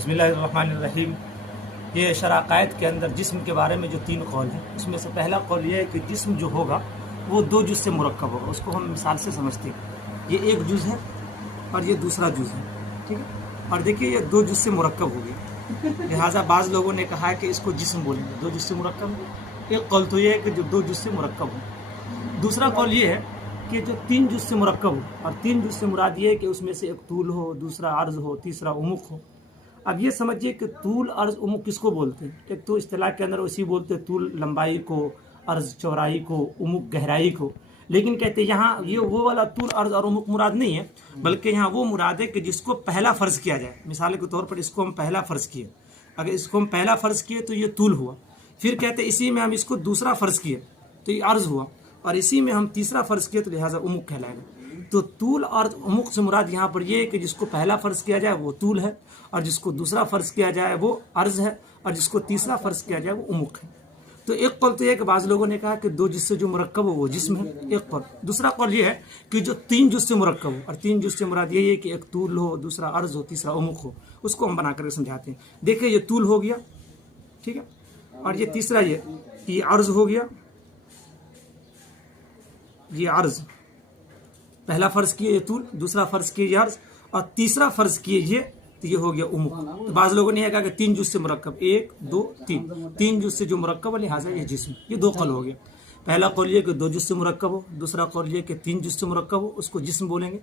بسم اللہ الرحمن الرحیم۔ یہ شرح عقائد کے اندر جسم کے بارے میں جو 3 قول ہیں، اس میں سے پہلا قول یہ ہے کہ جسم جو ہوگا وہ 2 جز سے مرکب ہوگا۔ اس کو ہم مثال سے سمجھتے ہیں، یہ ایک جز ہے اور یہ دوسرا جز ہے، ٹھیک ہے۔ اور دیکھیے یہ 2 جز سے مرکب ہو گیا، لہٰذا بعض لوگوں نے کہا ہے کہ اس کو جسم بولیں گے، 2 جز سے مرکب ہو۔ ایک قول تو یہ ہے کہ جو 2 جز سے مرکب ہو۔ دوسرا قول یہ ہے کہ جو 3 جز سے مرکب ہو، اور 3 جز سے مراد یہ ہے کہ اس میں سے ایک طول ہو، دوسرا عرض ہو، تیسرا عمق ہو۔ اب یہ سمجھیے کہ طول عرض عمق کس کو بولتے ہیں؟ ایک تو اصطلاح کے اندر اسی بولتے ہیں طول لمبائی کو، عرض چوڑائی کو، عمق گہرائی کو، لیکن کہتے ہیں یہاں یہ وہ والا طول عرض اور عمق مراد نہیں ہے، بلکہ یہاں وہ مراد ہے کہ جس کو پہلا فرض کیا جائے۔ مثال کے طور پر اس کو ہم پہلا فرض کیے، اگر اس کو ہم پہلا فرض کیے تو یہ طول ہوا، پھر کہتے ہیں اسی میں ہم اس کو دوسرا فرض کیے تو یہ عرض ہوا، اور اسی میں ہم تیسرا فرض کیے تو لہٰذا عمق کہلائے گا۔ تو طول اور عمق سے مراد یہاں پر یہ ہے کہ جس کو پہلا فرض کیا جائے وہ طول ہے، اور جس کو دوسرا فرض کیا جائے وہ عرض ہے، اور جس کو تیسرا فرض کیا جائے وہ عمق ہے۔ تو ایک قول تو یہ ہے کہ بعض لوگوں نے کہا کہ 2 جز سے جو مرکب ہو وہ جسم ہے، ایک قول۔ دوسرا قول یہ ہے کہ جو 3 جز سے مرکب ہو، اور 3 جز سے مراد یہی ہے کہ ایک طول ہو، دوسرا عرض ہو، تیسرا عمق ہو۔ اس کو ہم بنا کر سمجھاتے ہیں۔ دیکھیں یہ طول ہو گیا، ٹھیک ہے، اور یہ تیسرا یہ عرض ہو گیا، یہ عرض پہلا فرض کیے یہ طول، دوسرا فرض کیے یہ عرض، اور تیسرا فرض کیے یہ، تو یہ ہو گیا عمق۔ تو بعض لوگوں نے یہ کہا کہ 3 جز سے مرکب، 1 2 3 جز سے جو مرکب ہے لہٰذا یہ جسم۔ یہ 2 قول ہو گیا۔ پہلا قول یہ کہ 2 جز سے مرکب ہو، دوسرا قول یہ کہ 3 جز سے مرکب ہو، اس کو جسم بولیں گے۔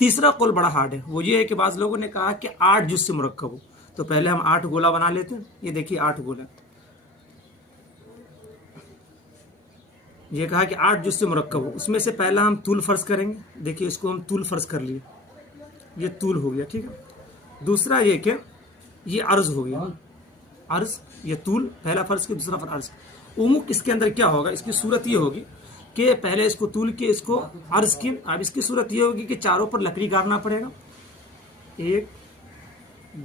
تیسرا قول بڑا ہارڈ ہے، وہ یہ ہے کہ بعض لوگوں نے کہا کہ 8 جز سے مرکب ہو۔ تو پہلے ہم 8 گولا بنا لیتے ہیں۔ یہ دیکھیے 8 گولا، یہ کہا کہ 8 جز سے مرکب ہو، اس میں سے پہلا ہم طول فرض کریں گے۔ دیکھیے اس کو ہم طول فرض کر لیے، یہ طول ہو گیا، ٹھیک ہے۔ دوسرا یہ کہ یہ عرض ہو گیا، عرض، یہ طول پہلا فرض کیا، دوسرا فرض عرض۔ عمق اس کے اندر کیا ہوگا؟ اس کی صورت یہ ہوگی کہ پہلے اس کو طول کی، اس کو عرض کی۔ اب اس کی صورت یہ ہوگی کہ چاروں پر لکڑی گارنا پڑے گا، 1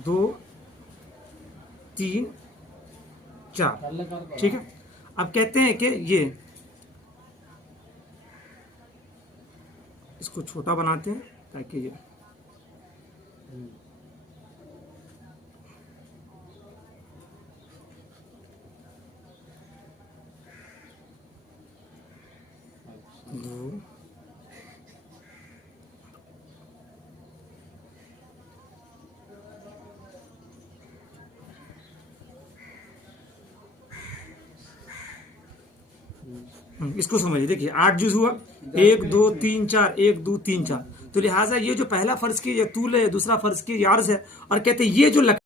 2 3 4، ٹھیک ہے۔ اب کہتے ہیں کہ یہ اس کو چھوٹا بناتے ہیں تاکہ یہ اس کو سمجھیے۔ دیکھیے 8 جز ہوا، 1 2 3 4، 1 2 3 4، تو لہٰذا یہ جو پہلا فرض کیا یہ طول ہے، دوسرا فرض کیا یہ عرض ہے، اور کہتے ہیں یہ جو